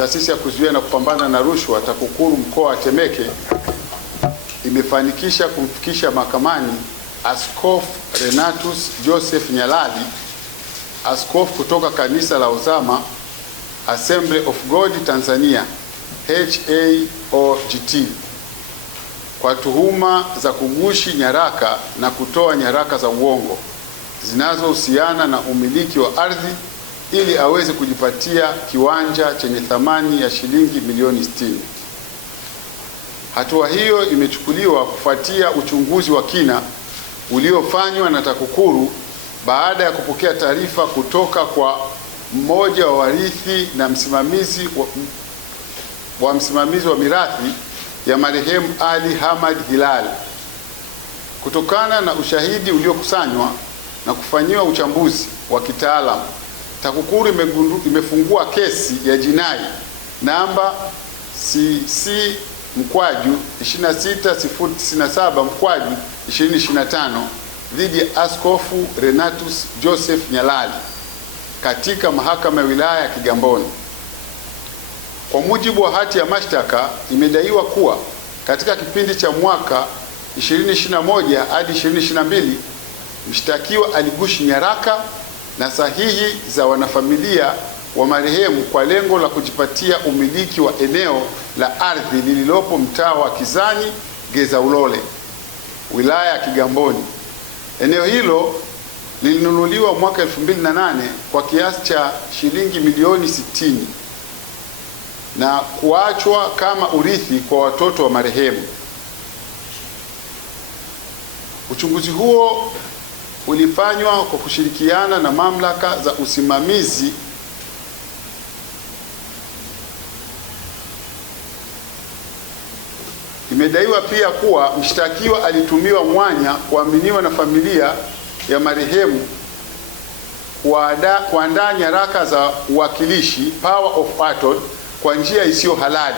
Taasisi ya kuzuia na kupambana na rushwa TAKUKURU mkoa wa Temeke imefanikisha kumfikisha mahakamani Askofu Renatus Joseph Nyalali, askofu kutoka kanisa la Uzama Assembly of God Tanzania HAOGT kwa tuhuma za kugushi nyaraka na kutoa nyaraka za uongo zinazohusiana na umiliki wa ardhi ili aweze kujipatia kiwanja chenye thamani ya shilingi milioni 60. Hatua hiyo imechukuliwa kufuatia uchunguzi wa kina uliofanywa na TAKUKURU baada ya kupokea taarifa kutoka kwa mmoja wa warithi na msimamizi wa mirathi ya marehemu Ali Hamad Hilal. Kutokana na ushahidi uliokusanywa na kufanyiwa uchambuzi wa kitaalamu, TAKUKURU imefungua kesi ya jinai namba CC-26097/2025 dhidi ya Askofu Renatus Joseph Nyalali katika mahakama ya wilaya ya Kigamboni. Kwa mujibu wa hati ya mashtaka, imedaiwa kuwa katika kipindi cha mwaka 2021 hadi 2022 mshtakiwa aligushi nyaraka na sahihi za wanafamilia wa marehemu kwa lengo la kujipatia umiliki wa eneo la ardhi lililopo mtaa wa Kizani Gezaulole, wilaya ya Kigamboni. Eneo hilo lilinunuliwa mwaka 2008 kwa kiasi cha shilingi milioni 60 na kuachwa kama urithi kwa watoto wa marehemu. Uchunguzi huo ulifanywa kwa kushirikiana na mamlaka za usimamizi Imedaiwa pia kuwa mshtakiwa alitumiwa mwanya kuaminiwa na familia ya marehemu kuandaa nyaraka za uwakilishi power of attorney kwa njia isiyo halali.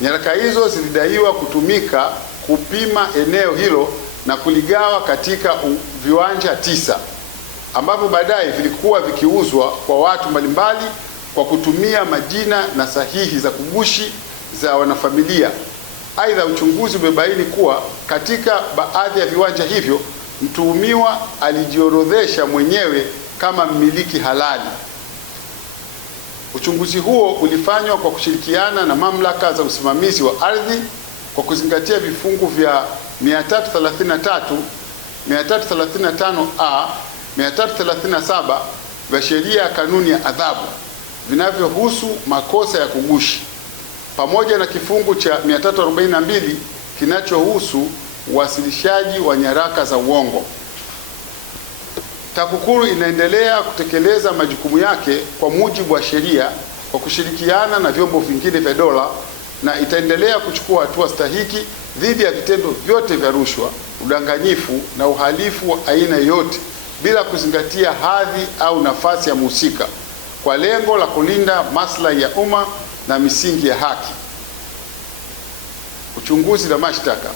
Nyaraka hizo zilidaiwa kutumika kupima eneo hilo na kuligawa katika viwanja 9 ambavyo baadaye vilikuwa vikiuzwa kwa watu mbalimbali kwa kutumia majina na sahihi za kugushi za wanafamilia. Aidha, uchunguzi umebaini kuwa katika baadhi ya viwanja hivyo mtuhumiwa alijiorodhesha mwenyewe kama mmiliki halali. Uchunguzi huo ulifanywa kwa kushirikiana na mamlaka za usimamizi wa ardhi kwa kuzingatia vifungu vya 333, 335A, 337 vya sheria ya kanuni ya adhabu vinavyohusu makosa ya kugushi pamoja na kifungu cha 342 kinachohusu uwasilishaji wa nyaraka za uongo. TAKUKURU inaendelea kutekeleza majukumu yake kwa mujibu wa sheria kwa kushirikiana na vyombo vingine vya dola na itaendelea kuchukua hatua stahiki dhidi ya vitendo vyote vya rushwa, udanganyifu na uhalifu wa aina yoyote bila kuzingatia hadhi au nafasi ya mhusika kwa lengo la kulinda maslahi ya umma na misingi ya haki. Uchunguzi na mashtaka.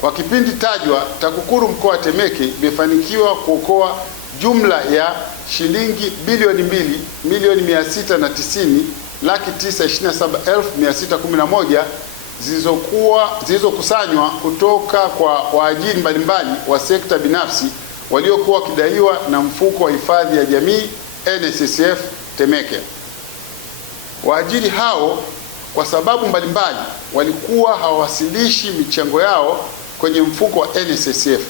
Kwa kipindi tajwa, TAKUKURU mkoa wa Temeke imefanikiwa kuokoa jumla ya shilingi bilioni 2,690,927,611 zilizokusanywa kutoka kwa waajiri mbalimbali wa sekta binafsi waliokuwa wakidaiwa na mfuko wa hifadhi ya jamii NSSF Temeke. Waajiri hao kwa sababu mbalimbali walikuwa hawawasilishi michango yao kwenye mfuko wa NSSF.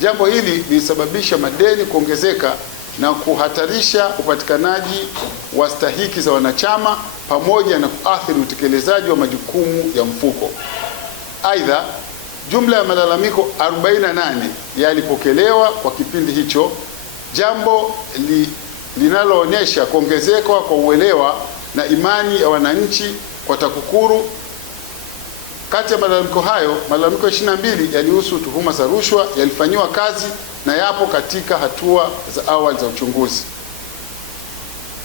Jambo hili lilisababisha madeni kuongezeka na kuhatarisha upatikanaji wa stahiki za wanachama pamoja na kuathiri utekelezaji wa majukumu ya mfuko. Aidha, jumla ya malalamiko 48 yalipokelewa kwa kipindi hicho, jambo linaloonyesha kuongezeka kwa uelewa na imani ya wananchi kwa TAKUKURU. Kati ya malalamiko hayo, malalamiko 22 yalihusu tuhuma za rushwa yalifanyiwa kazi na yapo katika hatua za awali za uchunguzi.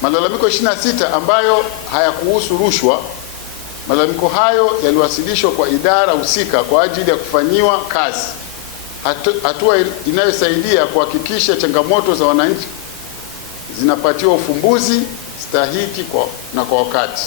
Malalamiko 26 ambayo hayakuhusu rushwa, malalamiko hayo yaliwasilishwa kwa idara husika kwa ajili ya kufanyiwa kazi, hatua inayosaidia kuhakikisha changamoto za wananchi zinapatiwa ufumbuzi stahiki na kwa wakati.